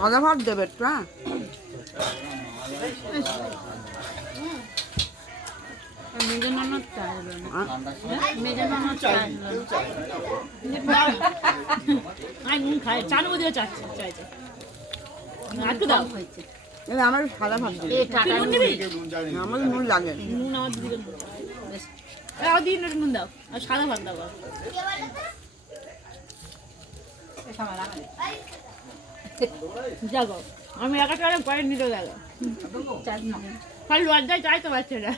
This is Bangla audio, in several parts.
সাদা ভাত দেবে একটু, হ্যাঁ? মেজো ননদ চা এলো না। মেজো ননদ চা এলো না। নুন খায়, চা নেবো দিয়ে চাইছে। একটু দাও হয়েছে। আমার সাদা ভাত দেবে। নুন দিবি? আমার নুন লাগে। নুন আমার দিকে বেশ। আর দিন নুন দাও, আর সাদা ভাত দাও। যাগো, আমি একা চাইলে পরে নিতে যাবো। খালি লজ্জায় চাইতে পারছে না।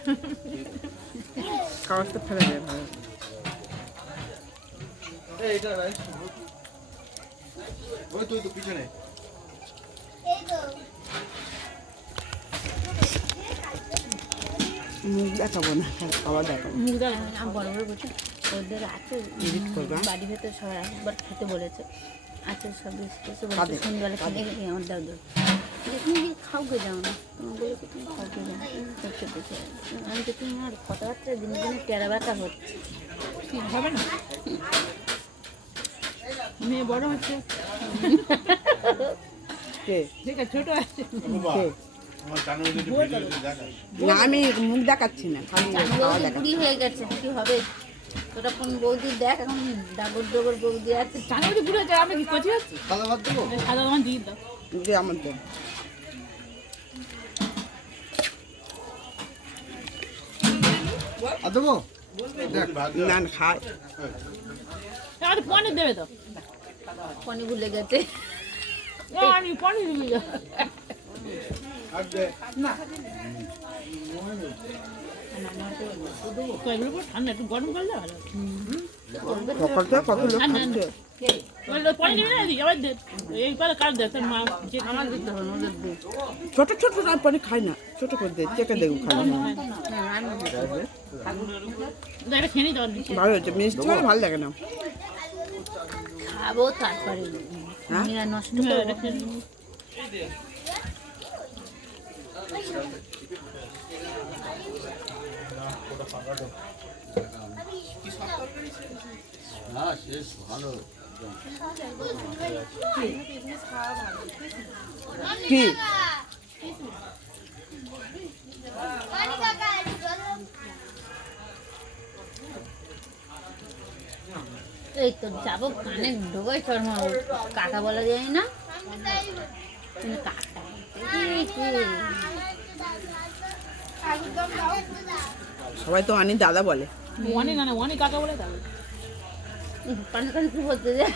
কাগজটা ফেলে দেবে ভালো। তুই তো পিছনে মুখ দেখাবো না, খাবার দেখাবো। মুখ দেখাবো বড় বড় বলছে ওদের আছে বাড়ির ভেতর সবাই একবার খেতে বলেছে। আচ্ছা সব কিছু বলছে সন্ধ্যাবেলা খেতে গেলে আমার দাও দাও তুমি খাওকে যাও না, তোমার বলে তুমি খাওকে যাও দেখে আমি তো তুমি আর কথাবার্তা দিনে দিনে টেরা ব্যথা হচ্ছে। ঠিক হবে না, মেয়ে বড় হচ্ছে, ছোট আছে। না আমি মুখ দেখাচ্ছি না, খালি খাওয়া দেখাচ্ছি। বুড়ি হয়ে গেছে, কি হবে তোরা কোন বৌদি দেখ, এখন ডাবর ডবর বৌদি আছে। চানুদি বুড়ি হয়েছে, আমি কি কচি হচ্ছি? সাদা ভাত দেবো? সাদা ভাত দিয়ে দাও। যে আমার তো আর দেবো? না খায়। আর পনির দেবে তো? পনির ভুলে গেছে। পনির দিবি ঠান্ডা, একটু গরম করলে ভালো। সকালটা কত লোক খাচ্ছে। ছোট ছোট পানি খাই না, ছোট করে দে, চেকে দেখো খাই না। ভালো হচ্ছে, মিষ্টি হলে ভালো লাগে না। খাবো তারপরে নষ্ট কি এই তো যাবো কানে ঢোকাই শর্মা কাকা বলা যায় না, কাকা সবাই তো অনেক দাদা বলে। অনেক না অনেক কাকা বলে দাদা কানে কানে কি বলতে যায়।